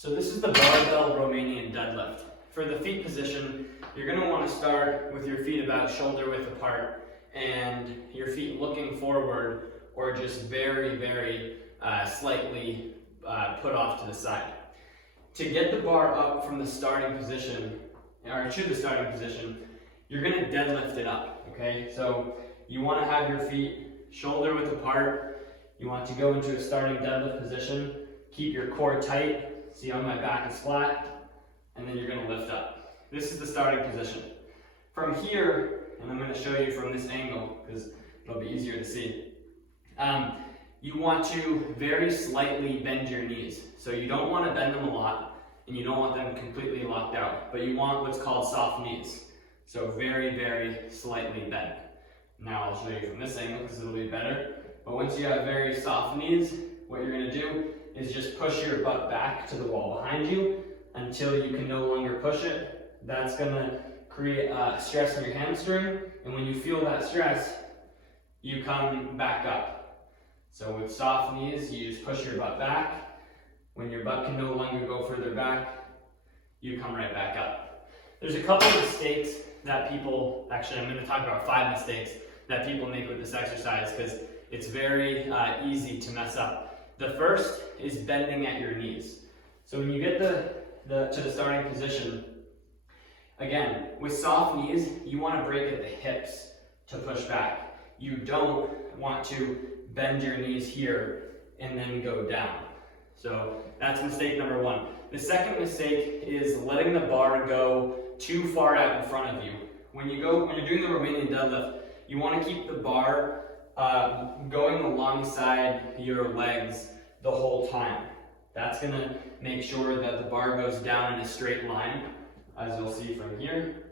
So this is the barbell Romanian deadlift. For the feet position, you're going to want to start with your feet about shoulder width apart and your feet looking forward or just very slightly put off to the side. To get the bar up from the starting position, or to the starting position, you're going to deadlift it up, okay? So you want to have your feet shoulder width apart. You want to go into a starting deadlift position. Keep your core tight. See how my back is flat, and then you're going to lift up. This is the starting position. From here, and I'm going to show you from this angle because it'll be easier to see. You want to very slightly bend your knees. So you don't want to bend them a lot, and you don't want them completely locked out, but you want what's called soft knees. So very slightly bent. Now I'll show you from this angle because it'll be better. But once you have very soft knees, what you're going to do is just push your butt back to the wall behind you until you can no longer push it. That's going to create stress in your hamstring, and when you feel that stress, you come back up. So with soft knees, you just push your butt back. When your butt can no longer go further back, you come right back up. There's a couple of mistakes that people, actually I'm going to talk about 5 mistakes that people make with this exercise because it's very easy to mess up. The first is bending at your knees. So when you get to the starting position, again, with soft knees, you want to break at the hips to push back. You don't want to bend your knees here and then go down. So that's mistake number 1. The second mistake is letting the bar go too far out in front of you. When you're doing the Romanian deadlift, you want to keep the bar going alongside your legs the whole time. That's going to make sure that the bar goes down in a straight line, as you'll see from here.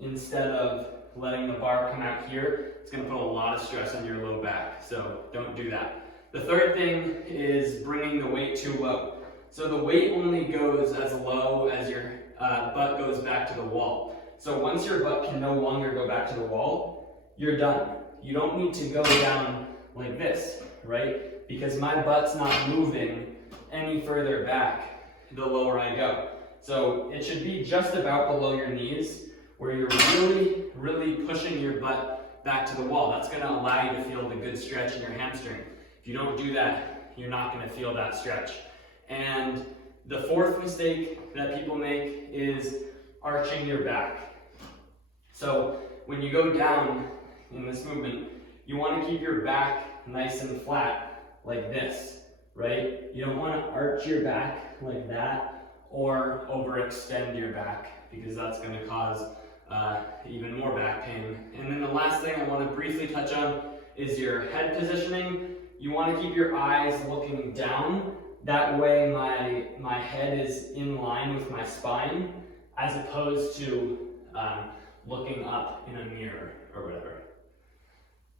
Instead of letting the bar come out here, it's going to put a lot of stress on your low back, so don't do that. The third thing is bringing the weight too low. So the weight only goes as low as your butt goes back to the wall. So once your butt can no longer go back to the wall, you're done. You don't need to go down like this, right? Because my butt's not moving any further back the lower I go. So it should be just about below your knees where you're really pushing your butt back to the wall. That's going to allow you to feel the good stretch in your hamstring. If you don't do that, you're not going to feel that stretch. And the fourth mistake that people make is arching your back. So when you go down in this movement, you want to keep your back nice and flat like this, right? You don't want to arch your back like that or overextend your back because that's going to cause even more back pain. And then the last thing I want to briefly touch on is your head positioning. You want to keep your eyes looking down. That way my head is in line with my spine as opposed to looking up in a mirror or whatever.